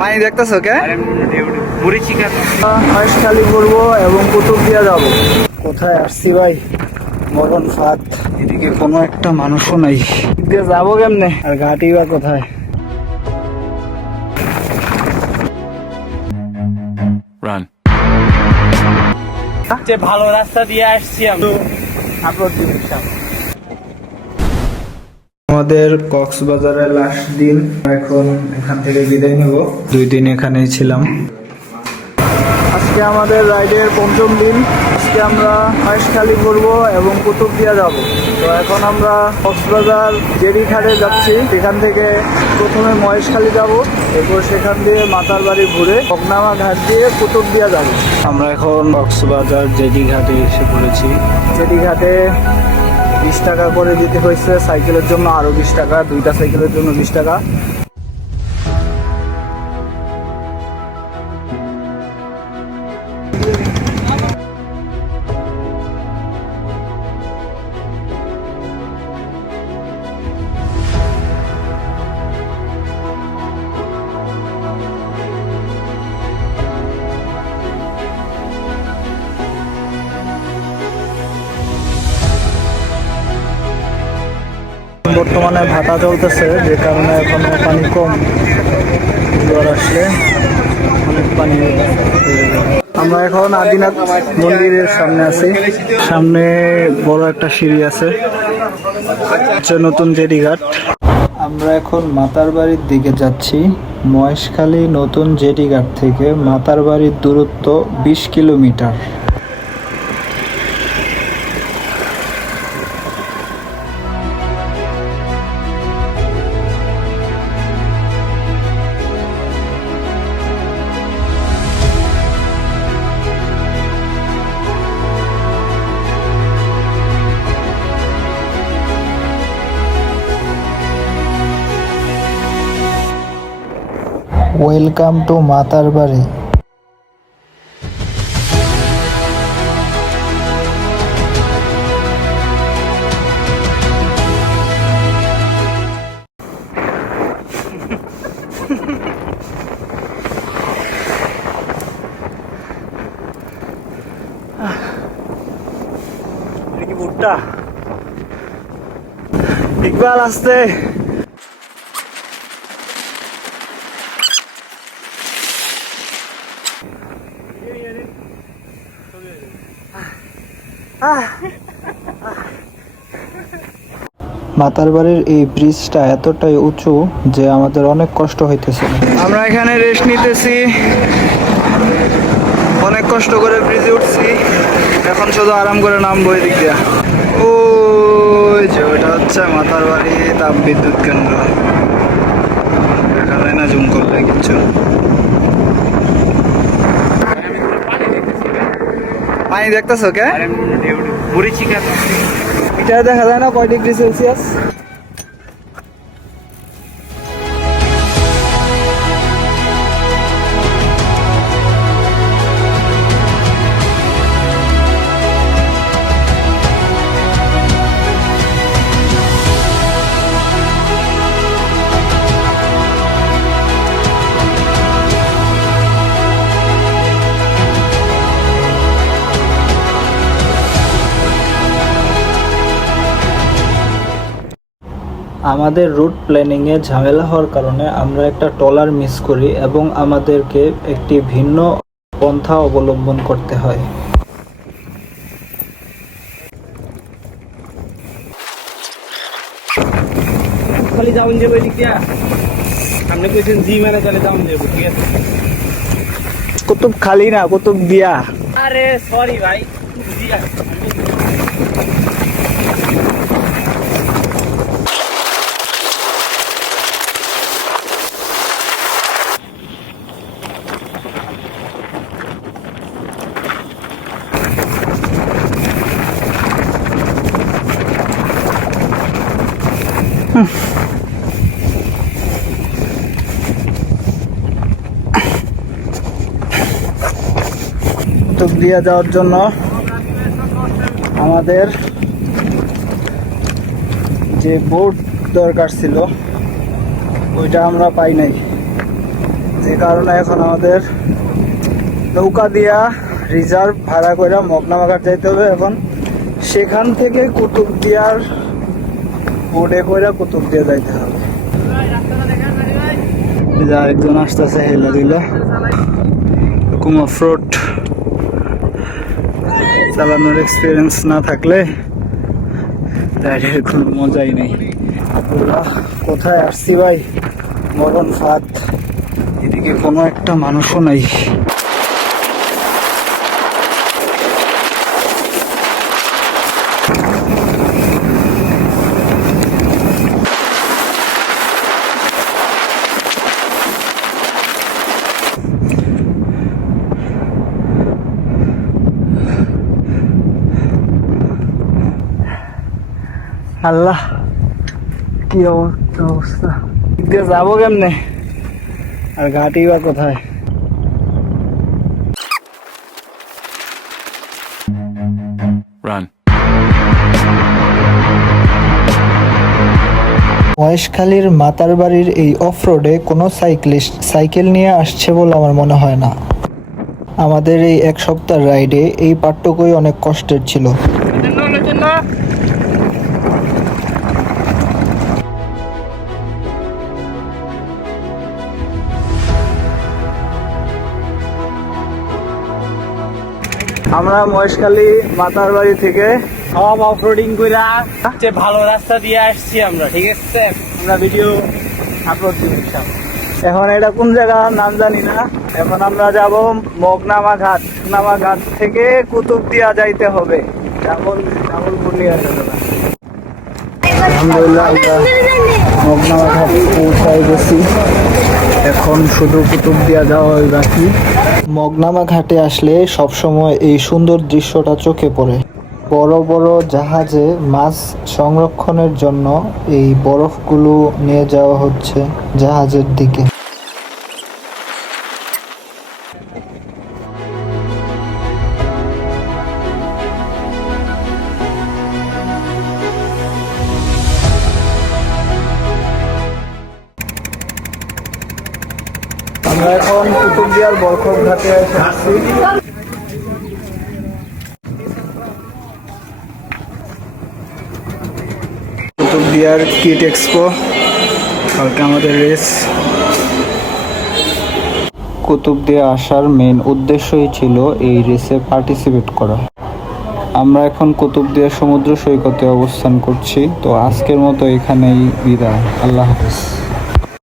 পানি দেখতেছো কে? মহেশখালী ঘুরবো এবং কুতুবদিয়া যাব। কোথায় আসছি ভাই? মরণ ফাঁদ। এদিকে কোনো একটা মানুষও নাই, এদিকে যাবো কেমনে? আর ঘাটি বা কোথায়? যে ভালো রাস্তা দিয়ে আসছি আমি। আমাদের কক্সবাজারের লাস্ট দিন, এখন এখান থেকে বিদায় নেব। 2 দিন এখানেই ছিলাম। আজকে আমাদের রাইডের 5ম দিন। আজকে আমরা মহেশখালী ঘুরবো এবং কুতুবদিয়া যাব। তো এখন আমরা কক্সবাজার জেডি ঘাটে যাচ্ছি। সেখান থেকে প্রথমে মহেশখালী যাব, এরপর সেখান দিয়ে মাতার বাড়ি ঘুরে ককনামা ঘাট দিয়ে কুতুবদিয়া যাব। আমরা এখন কক্সবাজার জেডি ঘাটে এসে পড়েছি। জেডি ঘাটে 20 টাকা করে দিতে হয়েছে, সাইকেলের জন্য আরো 20 টাকা, 2টা সাইকেলের জন্য 20 টাকা। বর্তমানে ভাটা চলতেছে, যে কারণে এখনো পানি কম। জ্বর আসলে অনেক পানি। আমরা এখন আদিনাথ মন্দিরের সামনে আছি। সামনে বড় একটা সিঁড়ি আছে, হচ্ছে নতুন জেডি ঘাট। আমরা এখন মাতার বাড়ির দিকে যাচ্ছি। মহেশখালী নতুন জেডি ঘাট থেকে মাতার বাড়ির দূরত্ব 20 কিলোমিটার। ওয়েলকাম টু মাতার বাড়ি। কি ভুট্টা ইকবাল আসতে। মাতার বাড়ির এই ব্রিজটা এতটাই উঁচু যে আমাদের অনেক কষ্ট হইতেছে। আমরা এখানে রেস্ট নিতেছি, অনেক কষ্ট করে ব্রিজে উঠছি, এখন শুধু আরাম করে নামবো এদিক দিয়া। ওই যে ওটা হচ্ছে মাতার বাড়ি তাপ বিদ্যুৎ কেন্দ্র। দেখা যায় না জুম করলে কিচ্ছু। পানি দেখতেছো কে? এটা দেখা যায় না কয় ডিগ্রি সেলসিয়াস। আমাদের রুট প্ল্যানিংয়ে ঝামেলা হওয়ার কারণে আমরা একটা ট্রলার মিস করি এবং আমাদেরকে একটি ভিন্ন পন্থা অবলম্বন করতে হয়। খালি যাওন যাবো এদিক দিয়া। আপনি কইছেন জি মানে তাহলে যাওন যাবো, ঠিক আছে? কুতুব খালি না, কুতুব দিয়া। আরে সরি ভাই, দিয়া কুতুবদিয়া যাওয়ার জন্য আমাদের যে বোট দরকার ছিল ওইটা আমরা পাই নাই। যে কারণে এখন আমাদের নৌকা দিয়া রিজার্ভ ভাড়া করে মগনামা ঘাট যাইতে হবে। এখন সেখান থেকে কুতুবদিয়ার বোটে করে কুতুবদিয়া যাইতে হবে। আরেকজন আসতেছে হেলা দিল। এরকম অফরোড চালানোর এক্সপিরিয়েন্স না থাকলে রাইডের কোনো মজাই নেই। কোথায় আসছি ভাই, মরণ ফাঁদ, এদিকে কোনো একটা মানুষও নাই। আল্লাহ কি অবস্থা, যাবো কেমনে, আর ঘাটি বা কোথায়? মহেশখালীর মাতার বাড়ির এই অফ রোডে কোনো সাইক্লিস্ট সাইকেল নিয়ে আসছে বলে আমার মনে হয় না। আমাদের এই এক সপ্তাহ রাইডে এই পার্টটুকুই অনেক কষ্টের ছিল। আমরা মহেশখালী মাতার বাড়ি থেকে সব অফরোডিং কইরা যে ভালো রাস্তা দিয়ে আসছি আমরা, ঠিক আছে? আমরা ভিডিও আপলোড দিব ইনশাআল্লাহ। এখন এটা কোন জায়গা নাম জানি না। এখন আমরা যাব মগনামা ঘাট। মগনামা ঘাট থেকে কুতুবদিয়া যাইতে হবে। ডাবল পুলিয়া যাবে না। আলহামদুলিল্লাহ আমরা মগনামা ঘাট পৌঁছায় গেছি। এখন শুধু কুতুবদিয়া যাওয়াই বাকি। মগনামা ঘাটে আসলে সবসময় এই সুন্দর দৃশ্যটা চোখে পড়ে। বড় বড় জাহাজে মাছ সংরক্ষণের জন্য এই বরফগুলো নিয়ে যাওয়া হচ্ছে জাহাজের দিকে। আমরা এখন কুতুবদিয়ার বরফ ঘাটে আসছি। কুতুবদিয়ার কিট এক্সপো, কালকে আমাদের রেস। কুতুবদিয়া আসার মেন উদ্দেশ্যই ছিল এই রেসে পার্টিসিপেট করা। আমরা এখন কুতুবদিয়া সমুদ্র সৈকতে অবস্থান করছি। তো আজকের মতো এখানেই বিদায়, আল্লাহ হাফেজ।